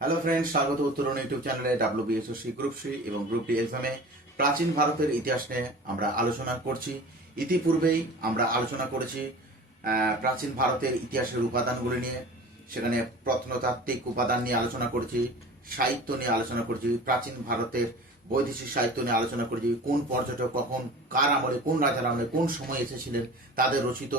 Hello friends, স্বাগত উত্তরণ YouTube চ্যানেলে WBSSC গ্রুপ সি এবং গ্রুপ ডি এক্সামে প্রাচীন ভারতের ইতিহাস নিয়ে আমরা আলোচনা করছি। ইতিপূর্বেই আমরা আলোচনা করেছি প্রাচীন ভারতের ইতিহাসের উপাদানগুলি নিয়ে। সেখানে প্রত্নতাত্ত্বিক উপাদান নিয়ে আলোচনা করেছি, সাহিত্য নিয়ে আলোচনা করেছি, প্রাচীন ভারতের বৈদেশিক সাহিত্য নিয়ে আলোচনা করেছি, কোন পর্যটক কখন কার আমলে কোন রাজার আমলে কোন সময় এসেছিলেন, তাদের রচিত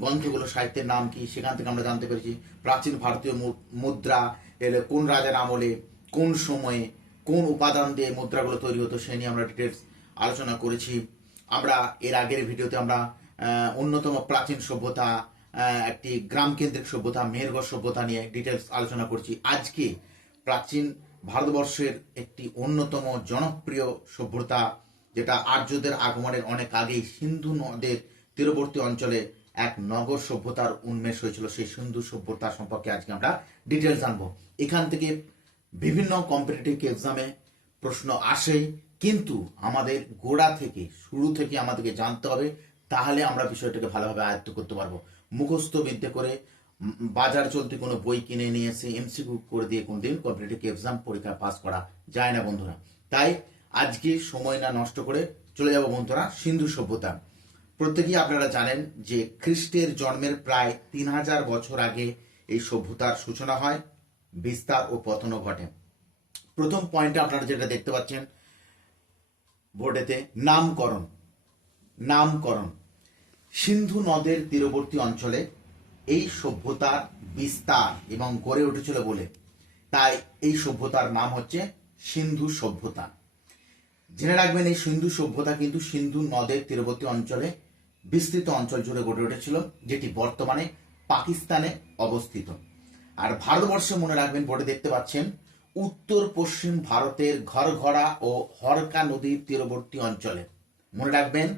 গ্রন্থগুলো সাহিত্যের নাম কি, সেখান থেকে আমরা জানতে পেরেছি প্রাচীন ভারতীয় মুদ্রা এলে কোন রাজার আমলে কোন সময়ে কোন উপাদান দিয়ে মুদ্রাগুলো তৈরি হতো সে নিয়ে আমরা ডিটেলস আলোচনা করেছি। আমরা এর আগের ভিডিওতে আমরা অন্যতম প্রাচীন সভ্যতা, একটি গ্রামকেন্দ্রিক সভ্যতা মেহেরগড় সভ্যতা নিয়ে ডিটেলস আলোচনা করছি। আজকে প্রাচীন ভারতবর্ষের একটি অন্যতম জনপ্রিয় সভ্যতা, যেটা আর্যদের আগমনের অনেক আগেই সিন্ধু নদের তীরবর্তী অঞ্চলে এক নগর সভ্যতার উন্মেষ হয়েছিল, সেই সিন্ধু সভ্যতা সম্পর্কে আজকে আমরা ডিটেলস জানবো। এখান থেকে বিভিন্ন কম্পিটিটিভ এক্সামে প্রশ্ন আসেই, কিন্তু আমাদের গোড়া থেকে শুরু থেকে আমাদেরকে জানতে হবে, তাহলে আমরা বিষয়টাকে ভালোভাবে আয়ত্ত করতে পারবো। মুখস্থ বিদ্যে করে বাজার চলতি কোনো বই কিনে নিয়ে এসে MCQ করে দিয়ে কোনদিন কম্পিটিটিভ এক্সাম পরীক্ষা পাস করা যায় না বন্ধুরা। তাই আজকে সময় না নষ্ট করে চলে যাব বন্ধুরা সিন্ধু সভ্যতা। প্রত্যেকেই আপনারা জানেন যে খ্রিস্টের জন্মের প্রায় 3000 বছর আগে এই সভ্যতার সূচনা হয়, বিস্তার ও পতনও ঘটে। প্রথম পয়েন্টে আপনারা যেটা দেখতে পাচ্ছেন বোর্ডেতে, নামকরণ। নামকরণ সিন্ধু নদের তীরবর্তী অঞ্চলে এই সভ্যতার বিস্তার এবং গড়ে উঠেছিল বলে তাই এই সভ্যতার নাম হচ্ছে সিন্ধু সভ্যতা। জেনে রাখবেন এই সিন্ধু সভ্যতা কিন্তু সিন্ধু নদের তীরবর্তী অঞ্চলে বিস্তৃত অঞ্চল জুড়ে গড়ে উঠেছিল, যেটি বর্তমানে পাকিস্তানে অবস্থিত। আর ভারতবর্ষে মনে রাখবেন বোর্ডে দেখতে পাচ্ছেন উত্তর পশ্চিম ভারতের ঘরঘরা ও হরকা নদীর তীরবর্তী অঞ্চলে। মনে রাখবেন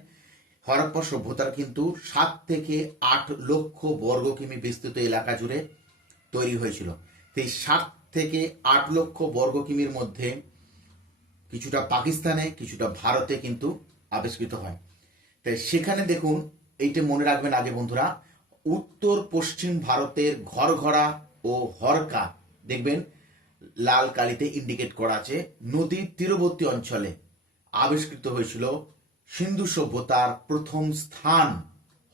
হরপ্পা সভ্যতার কিন্তু 7 থেকে 8 লক্ষ বর্গ কিমি বিস্তৃত এলাকা জুড়ে তৈরি হয়েছিল। এই 7 থেকে 8 লক্ষ বর্গ কিমির মধ্যে কিছুটা পাকিস্তানে কিছুটা ভারতে কিন্তু আবিষ্কৃত হয়। তাই সেখানে দেখুন, এইটা মনে রাখবেন আগে বন্ধুরা, উত্তর পশ্চিম ভারতের ঘরঘরা ও হরকা দেখবেন লাল কালিতে ইন্ডিকেট করা আছে, নদীর তীরবর্তী অঞ্চলে আবিষ্কৃত হয়েছিল সিন্ধু সভ্যতার প্রথম স্থান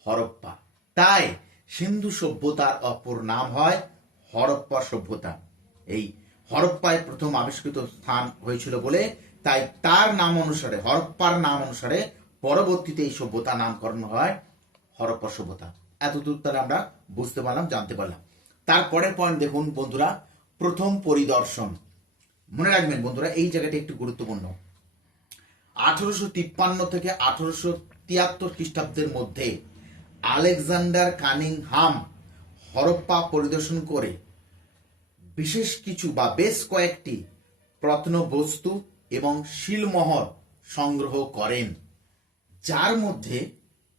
হরপ্পা। তাই সিন্ধু সভ্যতার অপর নাম হয় হরপ্পা সভ্যতা। এই হরপ্পায় প্রথম আবিষ্কৃত স্থান হয়েছিল বলে তাই তার নাম অনুসারে, হরপ্পার নাম অনুসারে পরবর্তীতে এই সভ্যতা নামকরণ হয় হরপ্পা সভ্যতা। এতদূর তাহলে আমরা বুঝতে পারলাম, জানতে পারলাম। তারপরের পয়েন্ট দেখুন বন্ধুরা, প্রথম পরিদর্শন। মনে রাখবেন বন্ধুরা এই জায়গাটা একটু গুরুত্বপূর্ণ। 1853 থেকে 1873 খ্রিস্টাব্দের মধ্যে আলেকজান্ডার কানিংহাম হরপ্পা পরিদর্শন করে বিশেষ কিছু বা বেশ কয়েকটি প্রত্নবস্তু এবং শিলমোহর সংগ্রহ করেন, যার মধ্যে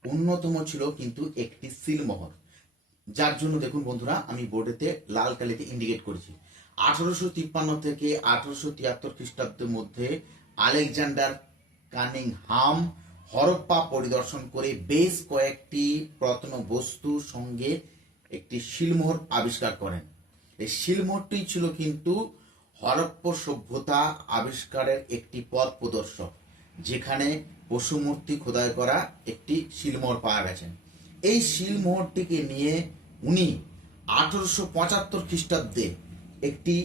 অন্যতম ছিল কিন্তু একটি শিলমোহর, যার জন্য দেখুন বন্ধুরা আমি বোর্ডেতে লাল কালিতে ইন্ডিকেট করেছি। 1853 থেকে 1873 খ্রিস্টাব্দের মধ্যে আলেকজান্ডার কানিংহাম হরপ্পা পরিদর্শন করে বেশ কয়েকটি প্রত্নবস্তুর সঙ্গে একটি শিলমোহর আবিষ্কার করেন। এই শিলমোহরটি ছিল কিন্তু হরপ্পা সভ্যতা আবিষ্কারের একটি পথ প্রদর্শক, যেখানে পশুমূর্তি খোদাই করা একটি শিলমোহর পাওয়া গেছে। এই শিলমোহরটিকে নিয়ে উনি 1875 খ্রিস্টাব্দে একটি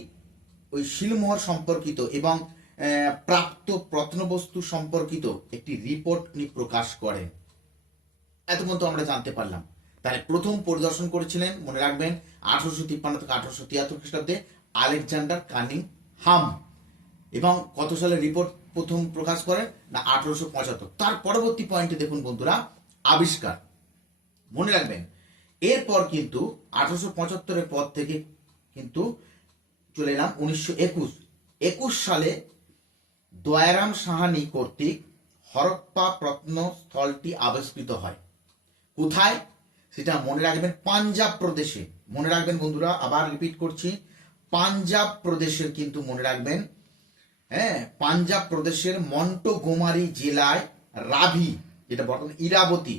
ওই শিলমোহর সম্পর্কিত এবং প্রাপ্ত প্রত্নবস্তু সম্পর্কিত একটি রিপোর্ট উনি প্রকাশ করেন। এতক্ষণ তো আমরা জানতে পারলাম। তাহলে প্রথম পরিদর্শন করেছিলেন মনে রাখবেন 1853 থেকে 1873 খ্রিস্টাব্দে আলেকজান্ডার কানিংহাম, এবং কত সালে রিপোর্ট প্রথম প্রকাশ করেন না 1875। তার পরবর্তী পয়েন্টে দেখুন বন্ধুরা, আবিষ্কার। মনে রাখবেন এরপর কিন্তু 1875 পর থেকে কিন্তু চলে এলাম 1921 সালে দয়ারাম সাহানি কর্তৃক হরপ্পা প্রত্নস্থলটি আবিষ্কৃত হয়। কোথায় সেটা মনে রাখবেন, পাঞ্জাব প্রদেশে। মনে রাখবেন বন্ধুরা, আবার রিপিট করছি, পাঞ্জাব প্রদেশের কিন্তু মনে রাখবেন, হ্যাঁ, পাঞ্জাব প্রদেশের মন্টোগোমারি জেলায় রাভি, যেটা বর্তমানে ইরাবতী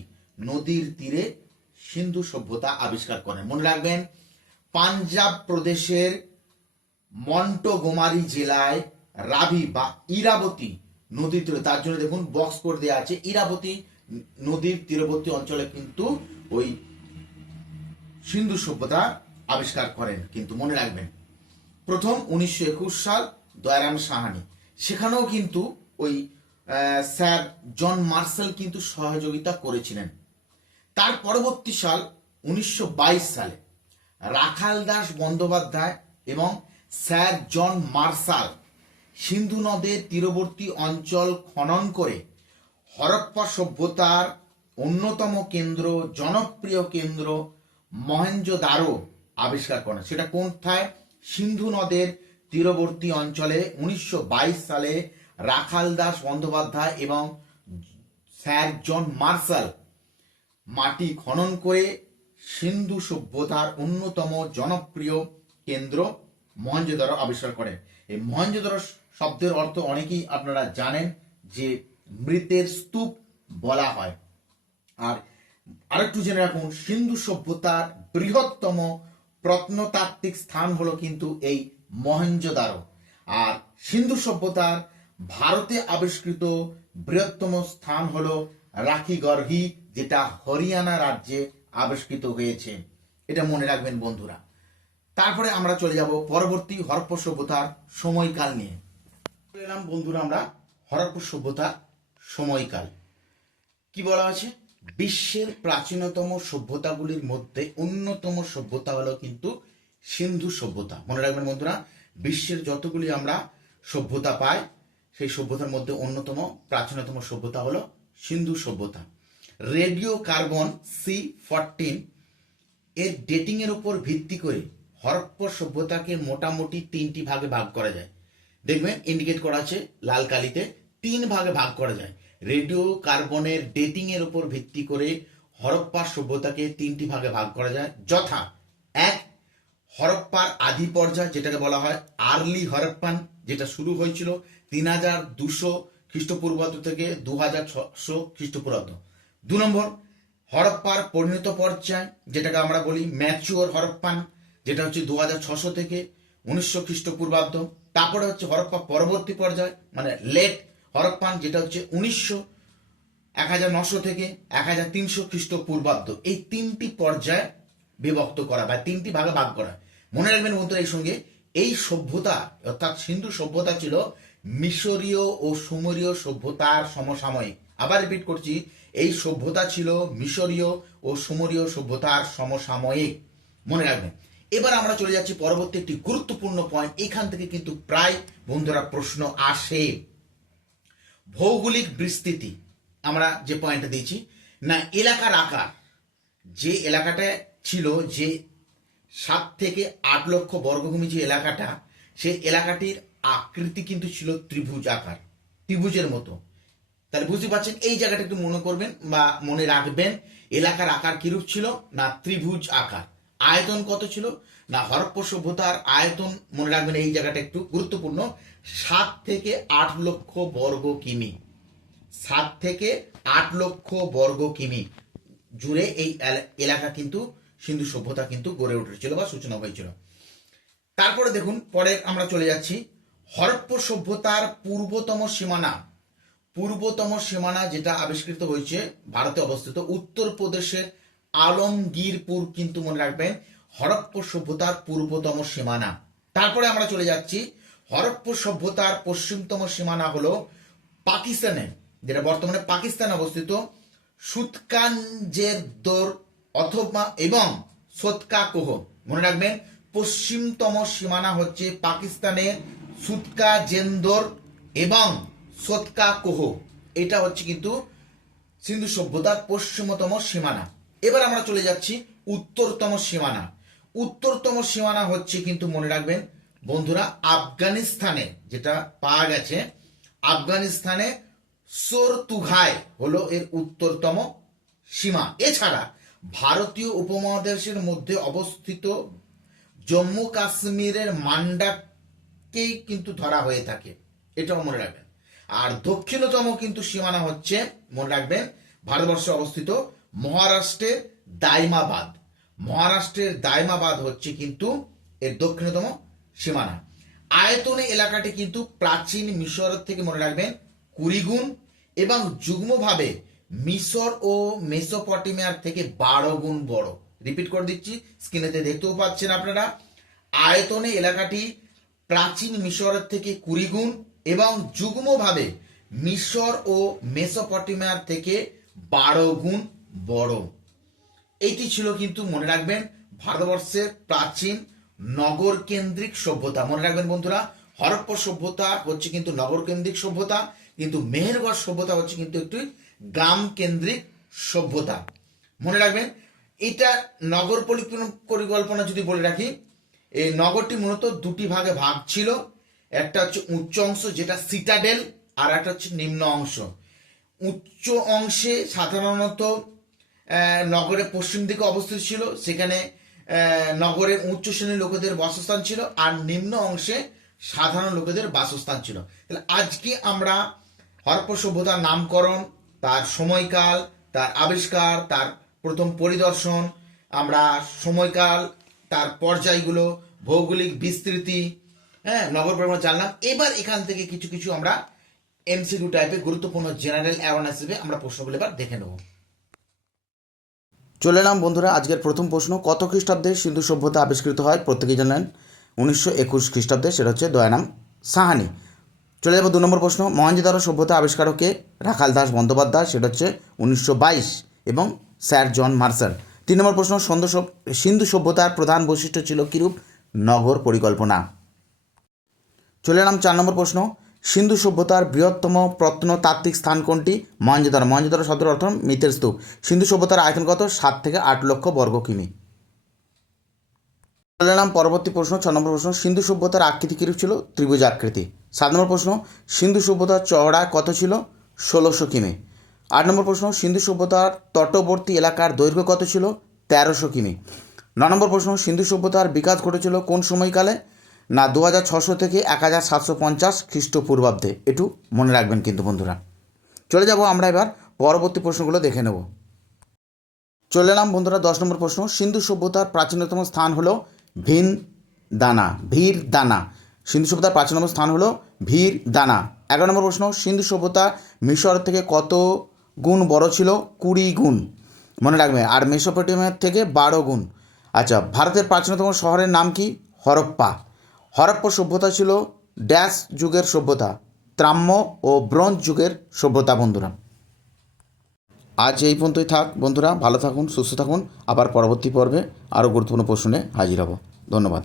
নদীর তীরে সিন্ধু সভ্যতা আবিষ্কার করেন। মনে রাখবেন পাঞ্জাব প্রদেশের মন্টোগোমারি জেলায় রাভি বা ইরাবতী নদীর তীরে, তার জন্য দেখুন বক্স করে দেওয়া আছে, ইরাবতী নদীর তীরবর্তী অঞ্চলে কিন্তু ওই সিন্ধু সভ্যতা আবিষ্কার করেন। কিন্তু মনে রাখবেন প্রথম 1921 সাল দয়ারাম সাহানি, সেখানেও কিন্তু ওই স্যার জন মার্শাল কিন্তু সহযোগিতা করেছিলেন। তার পরবর্তী সাল 1922 সালে রাখাল দাস বন্দ্যোপাধ্যায় এবং স্যার জন মার্শাল সিন্ধু নদের তীরবর্তী অঞ্চল খনন করে হরপ্পা সভ্যতার অন্যতম কেন্দ্র, জনপ্রিয় কেন্দ্র মহেঞ্জোদারো আবিষ্কার করেন। সেটা কোথায়? সিন্ধু নদের তীরবর্তী অঞ্চলে 1922 সালে রাখাল দাস বন্দ্যোপাধ্যায় এবং স্যার জন মার্শাল মাটি খনন করে সিন্ধু সভ্যতার অন্যতম জনপ্রিয় কেন্দ্র মহেঞ্জোদারো আবিষ্কার করেন। এই মহেঞ্জোদারো শব্দের অর্থ অনেকেই আপনারা জানেন যে মৃতের স্তূপ বলা হয়। আর আরেকটু জেনে রাখুন, সিন্ধু সভ্যতার বৃহত্তম প্রত্নতাত্ত্বিক স্থান হলো কিন্তু এই মহেঞ্জোদারো। আর সিন্ধু সভ্যতার ভারতে আবিষ্কৃত বৃহত্তম স্থান হলো রাখিগড়হি, যেটা হরিয়ানা রাজ্যে আবিষ্কৃত হয়েছে। এটা মনে রাখবেন বন্ধুরা। তারপরে আমরা চলে যাব পরবর্তী হরপ্পা সভ্যতার সময়কাল নিয়ে। এলাম বন্ধুরা আমরা হরপ্পা সভ্যতার সময়কাল। কি বলা আছে? বিশ্বের প্রাচীনতম সভ্যতাগুলির মধ্যে অন্যতম সভ্যতা হলো কিন্তু সিন্ধু সভ্যতা। মনে রাখবেন বন্ধুরা, বিশ্বের যতগুলি আমরা সভ্যতা পাই সেই সভ্যতার মধ্যে অন্যতম প্রাচীনতম সভ্যতা হলো সিন্ধু সভ্যতা। রেডিও কার্বন C14 এর ডেটিং এর উপর ভিত্তি করে হরপ্পা সভ্যতাকে মোটামুটি 3টি ভাগে ভাগ করা যায়। দেখবেন ইন্ডিকেট করা আছে লাল কালিতে, 3 ভাগে ভাগ করা যায়। রেডিও কার্বনের ডেটিং এর উপর ভিত্তি করে হরপ্পা সভ্যতাকে 3টি ভাগে ভাগ করা যায়, যথা 1 হরপ্পার আদি পর্যায়, যেটাকে বলা হয় আর্লি হরপ্পান, যেটা শুরু হয়েছিল 3200 খ্রিস্টপূর্বাব্দ থেকে 2600 খ্রিস্টপূর্বাব্দ। 2 নম্বর হরপ্পার পরিণত পর্যায়, যেটাকে আমরা বলি ম্যাচিওর হরপ্পান, যেটা হচ্ছে 2600 থেকে 1900 খ্রিস্টপূর্বাব্দ। তারপরে হচ্ছে হরপ্পা পরবর্তী পর্যায় মানে লেট হরপ্পান, যেটা হচ্ছে 1900 থেকে 1300 খ্রিস্টপূর্বাব্দ। এই 3টি পর্যায়ে বিভক্ত করা বা 3টি ভাগে ভাগ করা। মনে রাখবেন বন্ধুরা, এই সঙ্গে এই সভ্যতা অর্থাৎ সিন্ধু সভ্যতা ছিল মিশরীয় ও সুমেরীয় সভ্যতার সমসাময়িক। আবার রিপিট করছি, এই সভ্যতা ছিল মিশরীয় ও সুমেরীয় সভ্যতার সমসাময়িক। মনে রাখবেন। এবার আমরা চলে যাচ্ছি পরবর্তী একটি গুরুত্বপূর্ণ পয়েন্ট। এখান থেকে কিন্তু প্রায় বন্ধুরা প্রশ্ন আসে। ভৌগোলিক বিস্তৃতি আমরা যে পয়েন্টটা দিয়েছি না, এলাকার আকার, যে এলাকাটা ছিল, যে 7 থেকে 8 লক্ষ বর্গভূমি যে এলাকাটা, সেই এলাকাটির আকৃতি কিন্তু ছিল ত্রিভুজ আকার, ত্রিভুজের মতো। তাহলে বুঝতে পারছেন, এই জায়গাটা একটু মনে করবেন বা মনে রাখবেন, এলাকার আকার কিরূপ ছিল না ত্রিভুজ আকার। আয়তন কত ছিল না, হরপ্পা সভ্যতার আয়তন মনে রাখবেন, এই জায়গাটা একটু গুরুত্বপূর্ণ, 7 থেকে 8 লক্ষ বর্গ কিমি। 7 থেকে 8 লক্ষ বর্গ কিমি জুড়ে এই এলাকা কিন্তু সিন্ধু সভ্যতা কিন্তু গড়ে উঠেছিল বা সূচনা হয়েছিল। তারপরে দেখুন, পরে আমরা চলে যাচ্ছি হরপ্পা সভ্যতার পূর্বতম সীমানা। পূর্বতম সীমানা যেটা আবিষ্কৃত হয়েছে ভারতে অবস্থিত উত্তরপ্রদেশের আলমগীরপুর, কিন্তু মনে রাখবেন হরপ্পা সভ্যতার পূর্বতম সীমানা। তারপরে আমরা চলে যাচ্ছি হরপ্পা সভ্যতার পশ্চিমতম সীমানা হলো পাকিস্তানে, যেটা বর্তমানে পাকিস্তানে অবস্থিত সুতকানজেরদোর অথবা এবং সোতকাকোহ। মনে রাখবেন পশ্চিমতম সীমানা হচ্ছে পাকিস্তানের সুতকাজেন্দোর এবং সোতকাকোহ। এটা হচ্ছে কিন্তু সিন্ধু সভ্যতার পশ্চিমতম সীমানা। এবার আমরা চলে যাচ্ছি উত্তরতম সীমানা। উত্তরতম সীমানা হচ্ছে কিন্তু মনে রাখবেন বন্ধুরা আফগানিস্তানে, যেটা পাওয়া গেছে আফগানিস্তানে সোরতুঘাই হলো এর উত্তরতম সীমা। এছাড়া ভারতীয় উপমহাদেশের মধ্যে অবস্থিত জম্মু কাশ্মীরের মান্ডাকেই কিন্তু ধরা হয়ে থাকে, এটাও মনে রাখবেন। আর দক্ষিণতম কিন্তু সীমানা হচ্ছে মনে রাখবেন ভারতবর্ষে অবস্থিত মহারাষ্ট্রের দাইমাবাদ। মহারাষ্ট্রের দাইমাবাদ হচ্ছে কিন্তু এর দক্ষিণতম সীমানা। আয়তনে এলাকাটি কিন্তু প্রাচীন মিশর থেকে মনে রাখবেন 20 গুণ এবং যুগ্মভাবে মিশর ও মেসোপটেমিয়ার থেকে 12 গুণ বড়। রিপিট করে দিচ্ছি, স্ক্রিনেতে দেখতেও পাচ্ছেন আপনারা। আয়তনে এলাকাটি প্রাচীন মিশরের থেকে 20 গুণ এবং যুগ্মভাবে মিশর ও মেসোপটেমিয়ার থেকে 12 গুণ বড়। এটি ছিল কিন্তু মনে রাখবেন ভারতবর্ষের প্রাচীন নগর কেন্দ্রিক সভ্যতা। মনে রাখবেন বন্ধুরা, হরপ্পা সভ্যতা হচ্ছে কিন্তু নগর কেন্দ্রিক সভ্যতা, কিন্তু মেহেরগড় সভ্যতা হচ্ছে কিন্তু একটি গ্রাম কেন্দ্রিক সভ্যতা। মনে রাখবেন এটা নগর পরিকল্পনা যদি বলে রাখি, এই নগরটি মূলত দুটি ভাগে ভাগ ছিল। একটা হচ্ছে উচ্চ অংশ যেটা সিটাডেল, আর একটা হচ্ছে নিম্ন অংশ। উচ্চ অংশে সাধারণত নগরের পশ্চিম দিকে অবস্থিত ছিল, সেখানে নগরের উচ্চ শ্রেণীর লোকেদের বাসস্থান ছিল, আর নিম্ন অংশে সাধারণ লোকেদের বাসস্থান ছিল। তাহলে আজকে আমরা হরপ্পা সভ্যতার নামকরণ, তার সময়কাল, তার আবিষ্কার, তার প্রথম পরিদর্শন, আমরা সময়কাল, তার পর্যায়গুলো, ভৌগোলিক বিস্তৃতি, নগর পরিবহন জানলাম। এবার এখান থেকে কিছু কিছু আমরা এমসিকিউ টাইপের গুরুত্বপূর্ণ জেনারেল অ্যাওয়ারনেস হিসেবে আমরা প্রশ্নগুলো এবার দেখে নেব। চলে এলাম বন্ধুরা আজকের প্রথম প্রশ্ন। কত খ্রিস্টাব্দে সিন্ধু সভ্যতা আবিষ্কৃত হয়? প্রত্যেকেই জানেন 1921 খ্রিস্টাব্দে, সেটা হচ্ছে দয়ারাম সাহানি। চলে যাবো 2 নম্বর প্রশ্ন। মহেঞ্জোদারো সভ্যতা আবিষ্কারকে রাখাল দাস বন্দ্যোপাধ্যায়, সেটা হচ্ছে 1922 এবং স্যার জন মার্শাল। 3 নম্বর প্রশ্ন। সিন্ধু সভ্যতার প্রধান বৈশিষ্ট্য ছিল কিরূপ? নগর পরিকল্পনা। চলে এলাম 4 নম্বর প্রশ্ন। সিন্ধু সভ্যতার বৃহত্তম প্রত্নতাত্ত্বিক স্থান কোনটি? মহেঞ্জোদারো। মহেঞ্জোদারো শব্দের অর্থ মৃতের স্তূপ। সিন্ধু সভ্যতার আয়তন কত? 7 থেকে 8 লক্ষ বর্গ কিমি। চলে এলাম পরবর্তী প্রশ্ন 6 নম্বর প্রশ্ন। সিন্ধু সভ্যতার আকৃতি কিরূপ ছিল? ত্রিভুজ আকৃতি। 7 নম্বর প্রশ্ন। সিন্ধু সভ্যতার চওড়া কত ছিল? 1600 কিমি। 8 নম্বর প্রশ্ন। সিন্ধু সভ্যতার তটবর্তী এলাকার দৈর্ঘ্য কত ছিল? 1300 কিমি। 9 নম্বর প্রশ্ন। সিন্ধু সভ্যতার বিকাশ ঘটেছিল কোন সময়কালে? না 2600 থেকে 1750 খ্রিস্টপূর্বাব্দে। একটু মনে রাখবেন কিন্তু বন্ধুরা। চলে যাব আমরা এবার পরবর্তী প্রশ্নগুলো দেখে নেব। চলে এলাম বন্ধুরা 10 নম্বর প্রশ্ন। সিন্ধু সভ্যতার প্রাচীনতম স্থান হলো ভির দানা। সিন্ধু সভ্যতার প্রাচীনতম স্থান হলো ভির দানা। 11 নম্বর প্রশ্ন। সিন্ধু সভ্যতা মিশর থেকে কত গুণ বড় ছিল? 20 গুণ। মনে রাখবে। আর মেসোপটেমিয়ার থেকে 12 গুণ। আচ্ছা, ভারতের প্রাচীনতম শহরের নাম কি? হরপ্পা। হরপ্পা সভ্যতা ছিল ড্যাশ যুগের সভ্যতা? তাম্র ও ব্রোঞ্জ যুগের সভ্যতা বন্ধুরা। আজ এই পর্যন্তই থাক বন্ধুরা, ভালো থাকুন, সুস্থ থাকুন। আবার পরবর্তী পর্বে আরও গুরুত্বপূর্ণ প্রশ্নে হাজির হব। ধন্যবাদ।